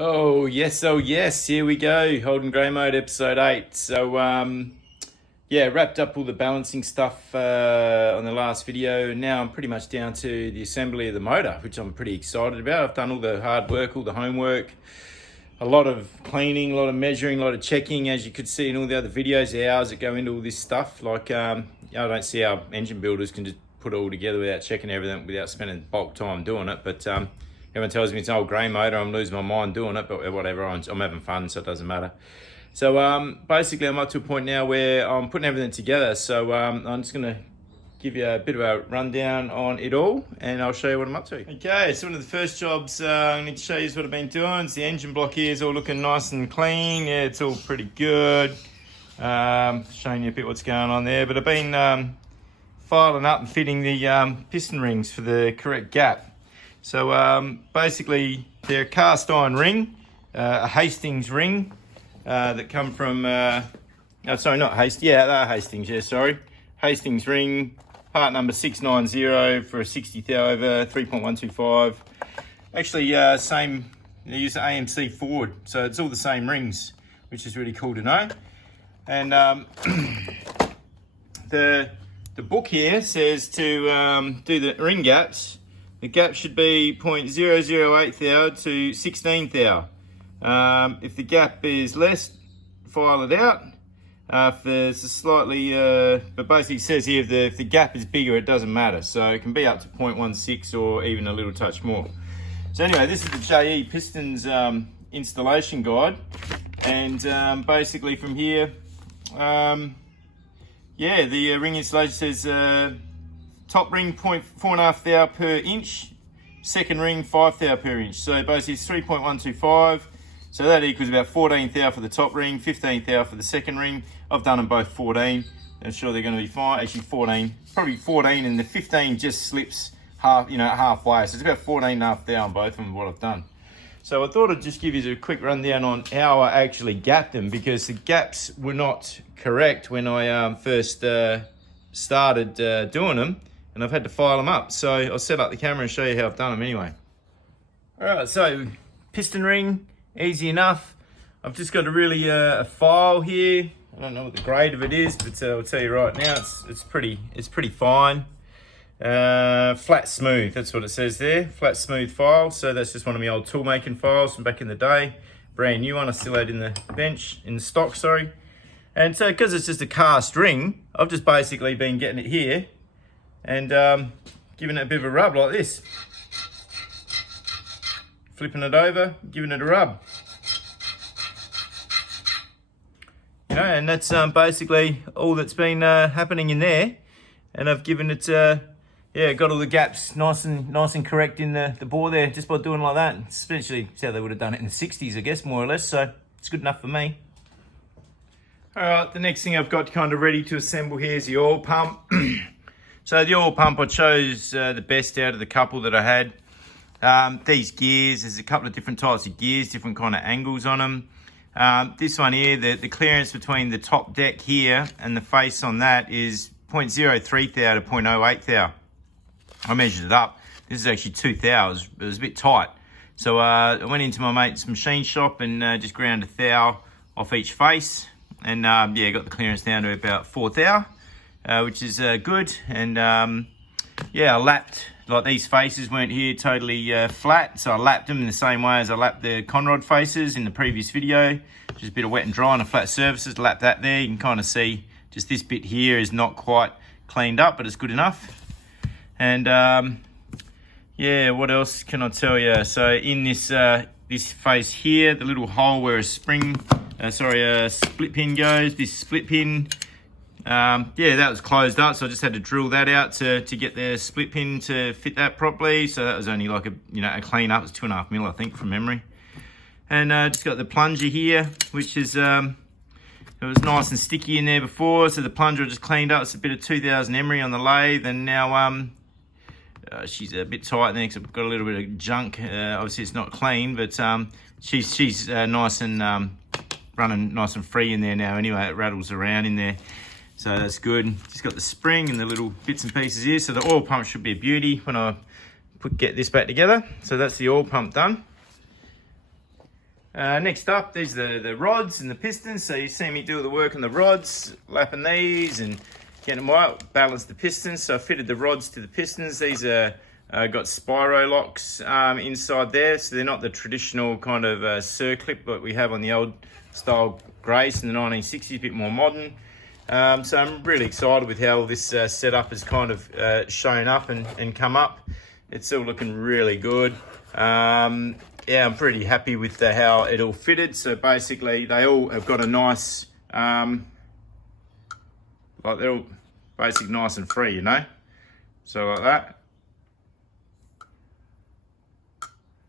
Oh yes, here we go. Holden Grey Mode episode 8. So yeah, wrapped up all the balancing stuff on the last video. Now I'm pretty much down to the assembly of the motor, which I'm pretty excited about. I've done all the hard work, all the homework, a lot of cleaning, a lot of measuring, a lot of checking, as you could see in all the other videos, the hours that go into all this stuff. Like I don't see how engine builders can just put it all together without checking everything, without spending bulk time doing it. But everyone tells me it's an old grey motor, I'm losing my mind doing it, but whatever, I'm having fun, so it doesn't matter. So basically I'm up to a point now where I'm putting everything together. So I'm just gonna give you a bit of a rundown on it all, and I'll show you what I'm up to. Okay, so one of the first jobs I need to show you is what I've been doing. It's the engine block here is all looking nice and clean. Yeah, it's all pretty good. Showing you a bit what's going on there, but I've been filing up and fitting the piston rings for the correct gap. So basically they're a cast iron ring, a Hastings ring that come from, sorry, not Hastings, yeah, they're Hastings, yeah, sorry. Hastings ring, part number 690 for a 60 thou over 3.125. Actually, same, they use the AMC Ford, so it's all the same rings, which is really cool to know. And the book here says to do the ring gaps. The gap should be 0.008 thou to 16 thou. If the gap is less, file it out. If there's a slightly, but basically it says here if the gap is bigger, it doesn't matter. So it can be up to 0.16 or even a little touch more. So anyway, this is the JE Pistons installation guide. And basically from here, yeah, the ring installation says top ring 4.5 thou per inch, second ring 5 thou per inch. So basically it's 3.125. So that equals about 14 thou for the top ring, 15 thou for the second ring. I've done them both 14. I'm sure they're going to be fine. Actually 14, probably 14, and the 15 just slips halfway. So it's about 14.5 thou on both of them, what I've done. So I thought I'd just give you a quick rundown on how I actually gapped them, because the gaps were not correct when I first started doing them, and I've had to file them up. So I'll set up the camera and show you how I've done them anyway. All right, so piston ring, easy enough. I've just got a file here. I don't know what the grade of it is, but I'll tell you right now, it's pretty fine. Flat smooth, that's what it says there. Flat smooth file. So that's just one of my old tool making files from back in the day. Brand new one, I still had in the bench, in the stock, sorry. And so because it's just a cast ring, I've just basically been getting it here and giving it a bit of a rub like this. Flipping it over, giving it a rub. You know, and that's basically all that's been happening in there. And I've given it, yeah, got all the gaps nice and correct in the bore there, just by doing like that. Especially how they would have done it in the 60s, I guess, more or less. So it's good enough for me. All right, the next thing I've got kind of ready to assemble here is the oil pump. So the oil pump, I chose the best out of the couple that I had. These gears, there's a couple of different types of gears, different kind of angles on them. This one here, the clearance between the top deck here and the face on that is 0.03 thou to 0.08 thou. I measured it up. This is actually 2 thou. It was a bit tight. So I went into my mate's machine shop and just ground a thou off each face. And yeah, got the clearance down to about 4 thou, which is good. And yeah, I lapped, like these faces weren't here totally flat, so I lapped them in the same way as I lapped the conrod faces in the previous video. Just a bit of wet and dry on the flat surfaces, lap that there. You can kind of see just this bit here is not quite cleaned up, but it's good enough. And yeah, what else can I tell you? So in this this face here, the little hole where a split pin goes, this split pin, yeah, that was closed up, so I just had to drill that out to get the split pin to fit that properly. So that was only like a clean up. It was 2.5 mil, I think, from memory. And just got the plunger here, which is it was nice and sticky in there before, so the plunger I just cleaned up. It's a bit of 2000 emery on the lathe, and now she's a bit tight there because I've got a little bit of junk. Obviously it's not clean, but she's nice and running nice and free in there now anyway. It rattles around in there, so that's good. Just got the spring and the little bits and pieces here, so the oil pump should be a beauty when I get this back together. So that's the oil pump done. Next up, these are the rods and the pistons. So you see me do the work on the rods, lapping these and getting them right, balance the pistons. So I fitted the rods to the pistons. These are got Spiro locks inside there, so they're not the traditional kind of circlip that we have on the old style Grace in the 1960s, a bit more modern. So I'm really excited with how this setup has kind of shown up and come up. It's all looking really good. Yeah, I'm pretty happy with how it all fitted. So basically they all have got a nice, like they're all basically nice and free, you know? So like that.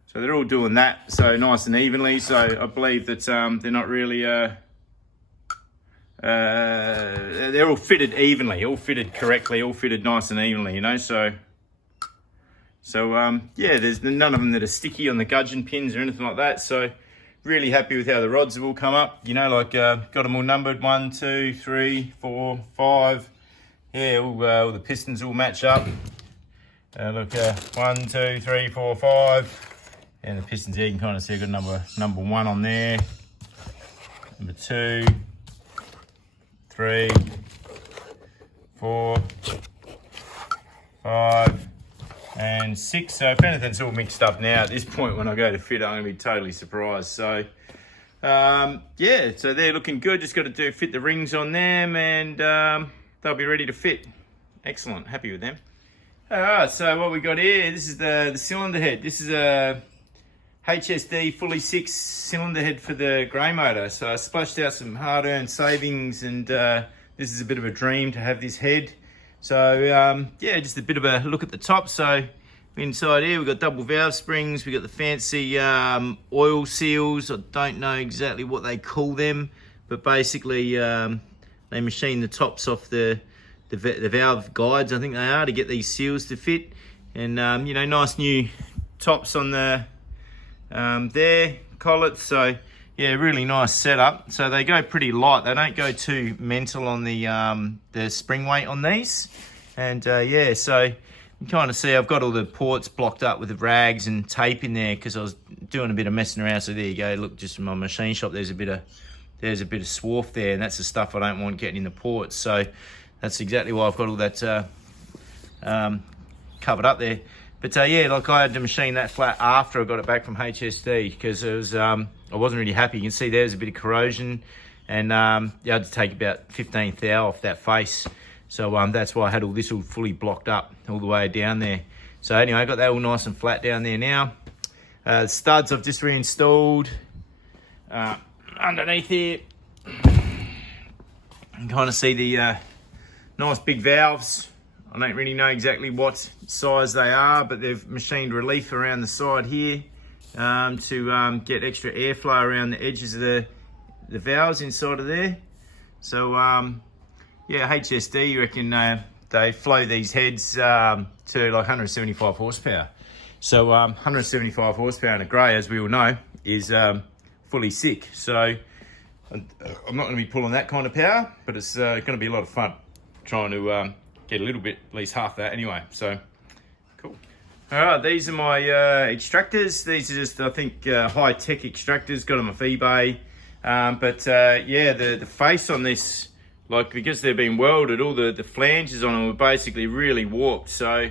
So they're all doing that, so nice and evenly. So I believe that they're not really, they're all fitted evenly, all fitted correctly, all fitted nice and evenly, you know? So yeah, there's none of them that are sticky on the gudgeon pins or anything like that. So really happy with how the rods have all come up. You know, like got them all numbered 1, 2, 3, 4, 5. Yeah, all the pistons all match up. Look, 1, 2, 3, 4, 5. And the pistons here, you can kind of see I've got number 1 on there. Number 2, 3, 4, 5. And 6, so if anything's all mixed up now, at this point when I go to fit, I'm gonna be totally surprised. So, yeah, so they're looking good. Just got to fit the rings on them and they'll be ready to fit. Excellent, happy with them. All right, so what we got here, this is the cylinder head. This is a HSD fully 6 cylinder head for the grey motor. So I splashed out some hard-earned savings and this is a bit of a dream to have this head. So yeah, just a bit of a look at the top. So inside here we've got double valve springs, we've got the fancy oil seals. I don't know exactly what they call them, but basically they machine the tops off the valve guides, I think they are, to get these seals to fit. And you know, nice new tops on the there collets. So yeah, really nice setup. So they go pretty light. They don't go too mental on the spring weight on these. And yeah, so you kind of see I've got all the ports blocked up with the rags and tape in there because I was doing a bit of messing around. So there you go. Look, just in my machine shop, there's a bit of swarf there, and that's the stuff I don't want getting in the ports. So that's exactly why I've got all that covered up there. But yeah, like I had to machine that flat after I got it back from HSD because it was I wasn't really happy. You can see there's a bit of corrosion, and yeah, I had to take about 1/15 thou off that face. So that's why I had all this all fully blocked up all the way down there. So anyway, I got that all nice and flat down there now. Studs I've just reinstalled underneath here. You can kind of see the nice big valves. I don't really know exactly what size they are, but they've machined relief around the side here to get extra airflow around the edges of the valves inside of there. So yeah, HSD, you reckon they flow these heads to like 175 horsepower. So 175 horsepower in a grey, as we all know, is fully sick. So I'm not going to be pulling that kind of power, but it's going to be a lot of fun trying to get a little bit, at least half that anyway. So cool. All right, these are my extractors. These are just, I think, high-tech extractors. Got them off eBay. But yeah, the face on this, like, because they've been welded, all the flanges on them were basically really warped. So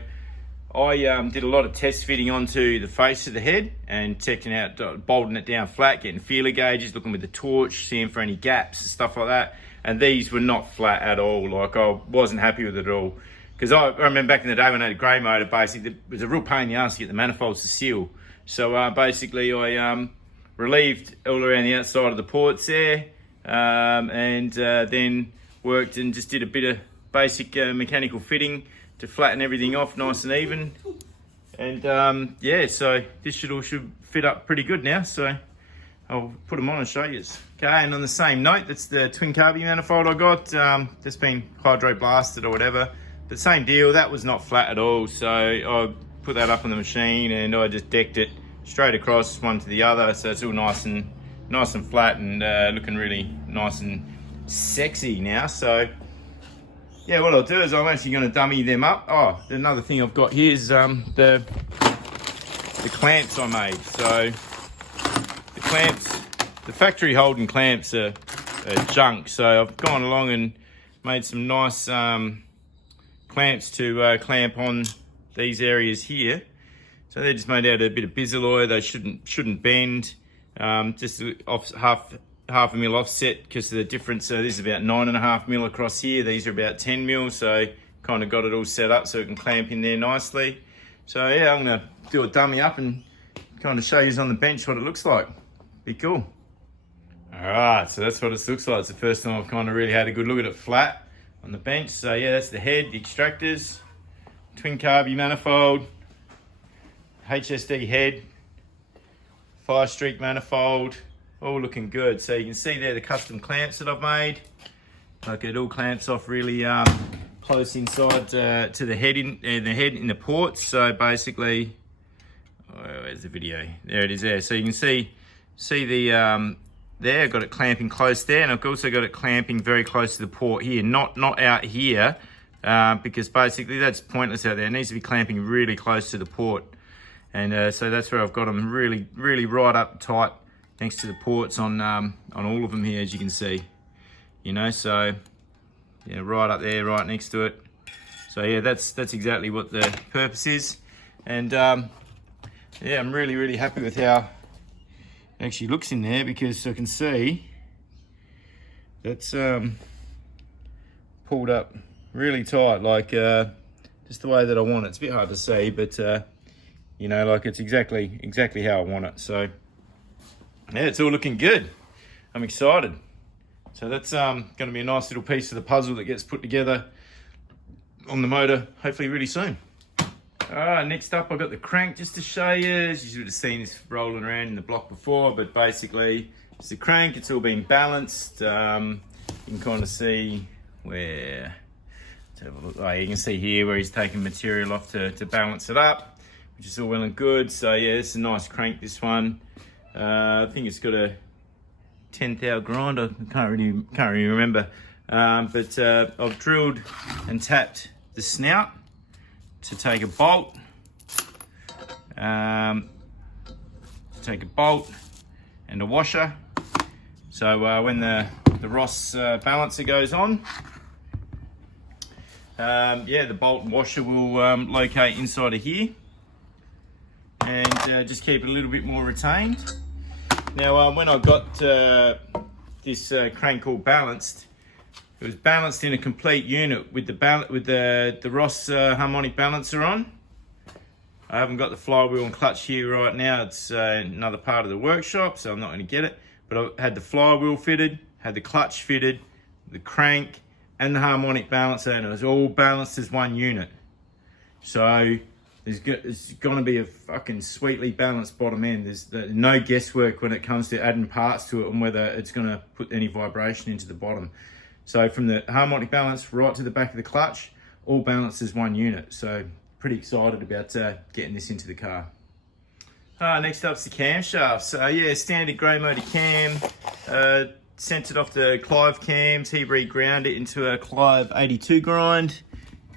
I did a lot of test fitting onto the face of the head and checking out, bolting it down flat, getting feeler gauges, looking with the torch, seeing for any gaps and stuff like that. And these were not flat at all. Like, I wasn't happy with it at all. Because I remember back in the day when I had a grey motor, basically, it was a real pain in the ass to get the manifolds to seal. So basically I relieved all around the outside of the ports there, and then worked and just did a bit of basic mechanical fitting to flatten everything off nice and even. And yeah, so this should fit up pretty good now. So I'll put them on and show you. Okay, and on the same note, that's the twin carby manifold I got. That's been hydro blasted or whatever. But same deal, that was not flat at all. So I put that up on the machine and I just decked it straight across one to the other. So it's all nice and flat and looking really nice and sexy now. So yeah, what I'll do is I'm actually going to dummy them up. Oh, another thing I've got here is the clamps I made. So the clamps, the factory Holden clamps are junk, so I've gone along and made some nice clamps to clamp on these areas here. So they're just made out of a bit of bisalloy. They shouldn't bend. Just off half a mil offset because of the difference. So this is about 9.5 mil across here. These are about 10 mil. So kind of got it all set up so it can clamp in there nicely. So yeah, I'm gonna do a dummy up and kind of show you on the bench what it looks like. Be cool. All right, so that's what it looks like. It's the first time I've kind of really had a good look at it flat on the bench. So yeah, that's the head, the extractors, twin carby manifold, HSD head, 5-streak manifold, all looking good. So you can see there the custom clamps that I've made. Like it all clamps off really close inside to the head in the ports. So basically, where's the video? There it is there. So you can see the there, I've got it clamping close there, and I've also got it clamping very close to the port here, not out here, because basically that's pointless out there. It needs to be clamping really close to the port. And so that's where I've got them really right up tight next to the ports on all of them here, as you can see. You know, so yeah, right up there, right next to it. So yeah, that's exactly what the purpose is. And yeah, I'm really happy with how it actually looks in there, because I can see that's pulled up really tight, like just the way that I want it. It's a bit hard to see, but you know, like it's exactly how I want it. So yeah, it's all looking good. I'm excited. So that's going to be a nice little piece of the puzzle that gets put together on the motor, hopefully really soon. Next up, I've got the crank just to show you. As you would have seen this rolling around in the block before, but basically it's the crank. It's all been balanced. You can kind of see where, let's have a look. Oh, you can see here where he's taking material off to balance it up, which is all well and good. So yeah, it's a nice crank, this one. I think it's got a 10 thou grind. I can't really remember. But I've drilled and tapped the snout to take a bolt, and a washer. So when the Ross balancer goes on, yeah, the bolt and washer will locate inside of here, and just keep it a little bit more retained. Now when I got this crank all balanced, it was balanced in a complete unit with the Ross harmonic balancer on. I haven't got the flywheel and clutch here right now. It's another part of the workshop, so I'm not going to get it. But I had the flywheel fitted, had the clutch fitted, the crank, and the harmonic balancer, and it was all balanced as one unit. So it's going to be a fucking sweetly balanced bottom end. There's no guesswork when it comes to adding parts to it and whether it's going to put any vibration into the bottom. So from the harmonic balance right to the back of the clutch, all balanced as one unit. So pretty excited about getting this into the car. Next up's the camshaft. So yeah, standard grey motor cam. Sent it off the Clive cams. He reground it into a Clive 82 grind.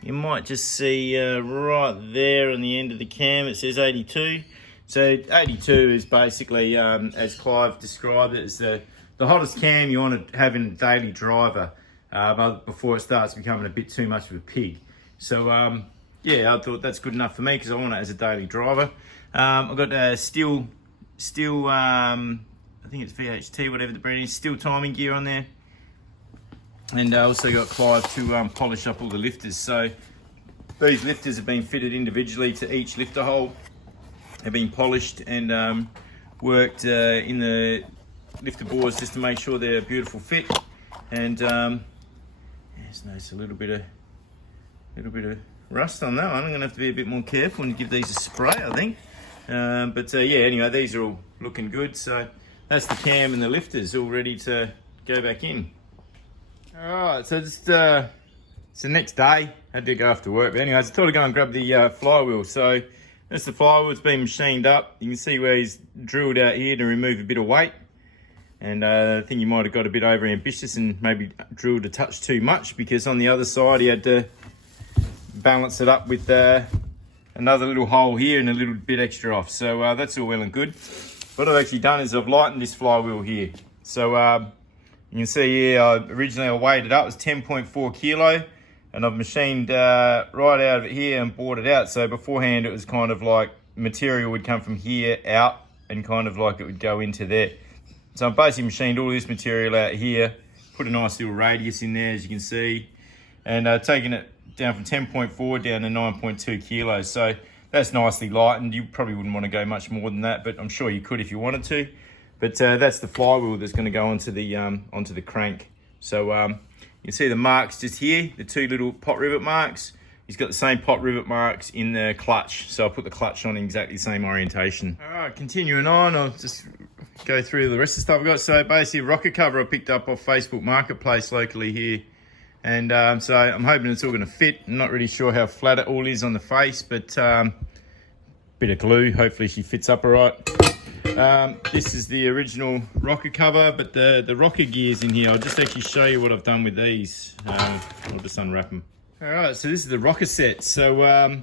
You might just see right there on the end of the cam, it says 82. So 82 is basically, as Clive described it, as the hottest cam you want to have in a daily driver. Before it starts becoming a bit too much of a pig. So yeah, I thought that's good enough for me because I want it as a daily driver. I've got steel, I think it's VHT, whatever the brand is, steel timing gear on there. And I also got Clive to polish up all the lifters. So these lifters have been fitted individually to each lifter hole. They've been polished and worked in the lifter bores just to make sure they're a beautiful fit. And there's a little bit of rust on that one. I'm going to have to be a bit more careful and give these a spray, I think. But yeah, anyway, these are all looking good. So that's the cam and the lifters all ready to go back in. All right, so just it's the next day. I had to go after work, but anyways, I thought I'd go and grab the flywheel. So that's the flywheel. It's been machined up. You can see where he's drilled out here to remove a bit of weight. And I think he might have got a bit over ambitious and maybe drilled a touch too much, because on the other side he had to balance it up with another little hole here and a little bit extra off. So that's all well and good. what I've actually done is I've lightened this flywheel here. So you can see here, originally I weighed it up, it was 10.4 kilo, and I've machined right out of it here and bored it out. So beforehand it was kind of like material would come from here out and kind of like it would go into there. So I've basically machined all this material out here, put a nice little radius in there as you can see, and taken it down from 10.4 down to 9.2 kilos. So that's nicely lightened. You probably wouldn't want to go much more than that, but I'm sure you could if you wanted to. But that's the flywheel that's going to go onto the crank. So you can see the marks just here, the two little pot rivet marks. He's got the same pot rivet marks in the clutch. So I'll put the clutch on in exactly the same orientation. All right, continuing on, I'll just go through the rest of the stuff I've got. So basically a rocker cover I picked up off Facebook Marketplace locally here. And so I'm hoping it's all going to fit. I'm not really sure how flat it all is on the face, but bit of glue, hopefully she fits up all right. This is the original rocker cover, but the rocker gears in here, I'll just actually show you what I've done with these. I'll just unwrap them. All right, so this is the rocker set. So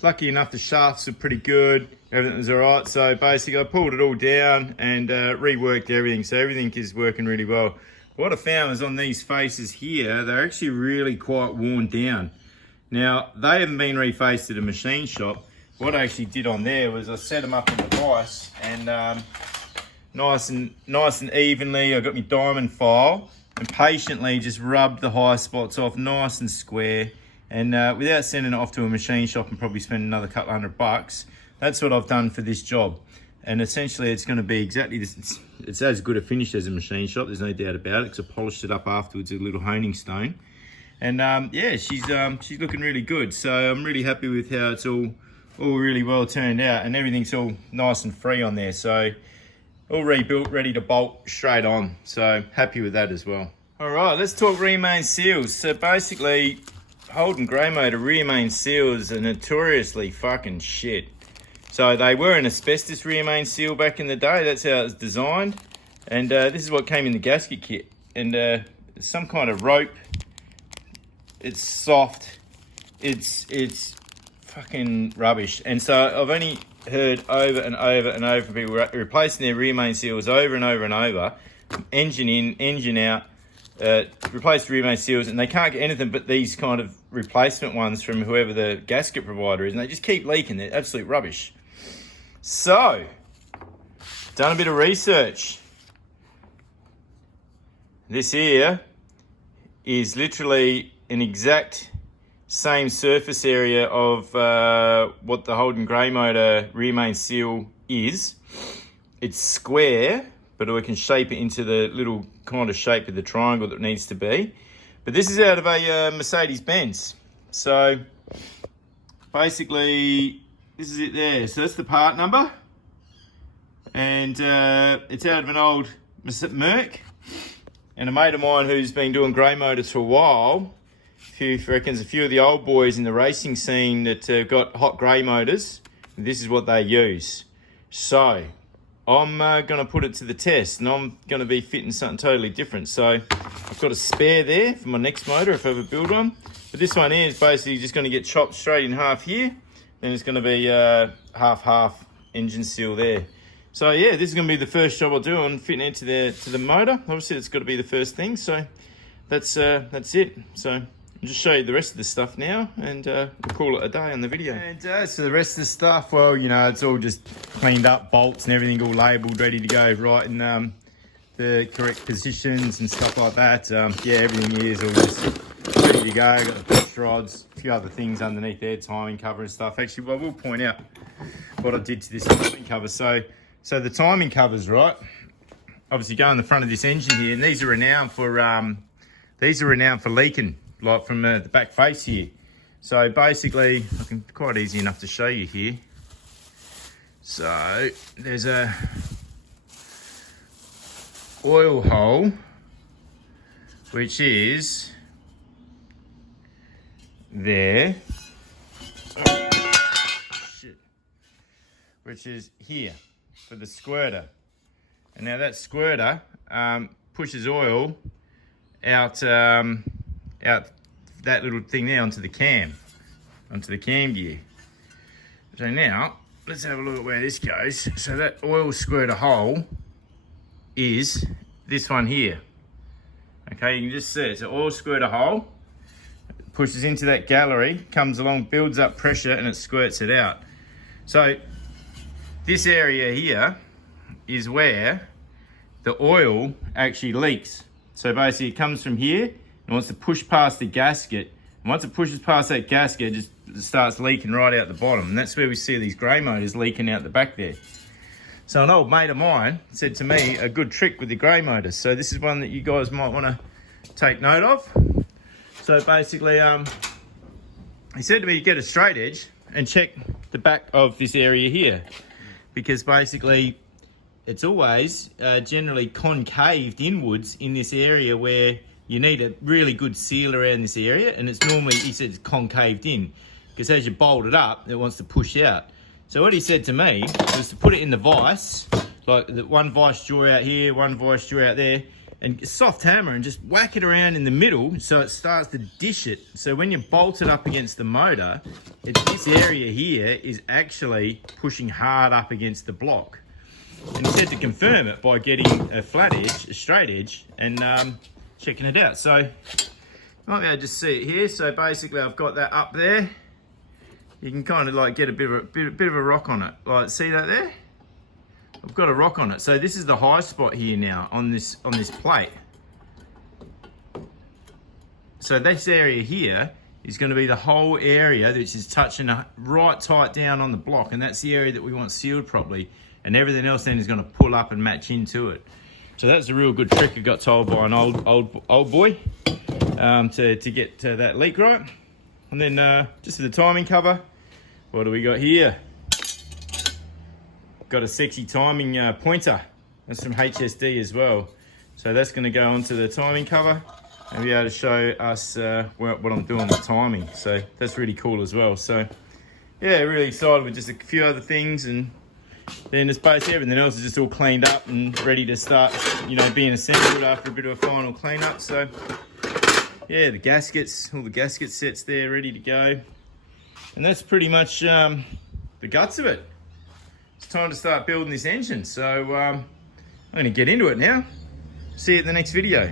lucky enough, the shafts are pretty good. Everything was all right. So basically I pulled it all down and reworked everything. So everything is working really well. What I found was on these faces here, they're actually really quite worn down. Now, they haven't been refaced at a machine shop. What I actually did on there was I set them up in the vise and nice and evenly, I got my diamond file and patiently just rubbed the high spots off nice and square, and without sending it off to a machine shop and probably spending another couple $100, that's what I've done for this job. And essentially it's going to be exactly this. It's as good a finish as a machine shop, there's no doubt about it, because I polished it up afterwards with a little honing stone. And yeah, she's looking really good. So I'm really happy with how it's all really well turned out, and everything's all nice and free on there. So all rebuilt, ready to bolt straight on. So happy with that as well. All right, let's talk rear main seals. So basically, Holden grey motor rear main seals are notoriously fucking shit. So they were an asbestos rear main seal back in the day. That's how it was designed. And this is what came in the gasket kit. And some kind of rope. It's soft. It's fucking rubbish. And so I've only heard over and over and over from people replacing their rear main seals over and over and over, engine in, engine out, replace the rear main seals, and they can't get anything but these kind of replacement ones from whoever the gasket provider is, and they just keep leaking. They're absolute rubbish. So, done a bit of research. This here is literally an exact same surface area of what the Holden grey motor rear main seal is. It's square, but we can shape it into the little kind of shape of the triangle that it needs to be. But this is out of a Mercedes-Benz. So basically, this is it there. So that's the part number. And it's out of an old Merc. And a mate of mine who's been doing grey motors for a while, reckons a few of the old boys in the racing scene that got hot grey motors, this is what they use. So I'm going to put it to the test, and I'm going to be fitting something totally different. So I've got a spare there for my next motor if I ever build one. But this one here is basically just going to get chopped straight in half here. Then it's going to be half engine seal there. So yeah, this is going to be the first job I'll do on fitting it to the motor. Obviously, it's got to be the first thing. So that's it. So I'll just show you the rest of the stuff now, and we'll call it a day on the video. And so the rest of the stuff, well, you know, it's all just cleaned up, bolts and everything all labelled, ready to go right in the correct positions and stuff like that. Yeah, everything here is all just ready to go. Got the push rods, a few other things underneath there, timing cover and stuff. Actually, well, I will point out what I did to this timing cover. So the timing covers, right, obviously go in the front of this engine here, and these are renowned for leaking, like from the back face here. So basically, quite easy enough to show you here. So there's a oil hole, which is there, which is here for the squirter. And now that squirter pushes oil out that little thing there onto the cam gear. So now let's have a look at where this goes. So that oil squirter hole is this one here. Okay, you can just see it's an oil squirter hole. It pushes into that gallery, comes along, builds up pressure, and it squirts it out. So this area here is where the oil actually leaks. So basically it comes from here and wants to push past the gasket. And once it pushes past that gasket, it just starts leaking right out the bottom. And that's where we see these grey motors leaking out the back there. So an old mate of mine said to me, a good trick with the grey motors. So this is one that you guys might want to take note of. So basically, he said to me, get a straight edge and check the back of this area here. Because basically, it's always generally concaved inwards in this area where you need a really good seal around this area, and it's normally, he said, it's concaved in, because as you bolt it up, it wants to push out. So what he said to me was to put it in the vise, like the one vise jaw out here, one vise jaw out there, and soft hammer and just whack it around in the middle so it starts to dish it. So when you bolt it up against the motor, this area here is actually pushing hard up against the block. And he said to confirm it by getting a flat edge, a straight edge, and checking it out. So you might be able to just see it here. So basically I've got that up there. You can kind of like get a bit of a rock on it. Like, see that there? I've got a rock on it. So this is the high spot here now on this plate. So this area here is going to be the whole area which is touching right tight down on the block, and that's the area that we want sealed properly, and everything else then is going to pull up and match into it. So that's a real good trick I got told by an old boy to get that leak right. And then just for the timing cover, what do we got here? Got a sexy timing pointer. That's from HSD as well. So that's going to go onto the timing cover and be able to show us what I'm doing with timing. So that's really cool as well. So yeah, really excited with just a few other things, and then it's basically everything else is just all cleaned up and ready to start, you know, being assembled after a bit of a final cleanup. So yeah, the gaskets, all the gasket sets there ready to go. And that's pretty much the guts of it. It's time to start building this engine. So I'm going to get into it now. See you at the next video.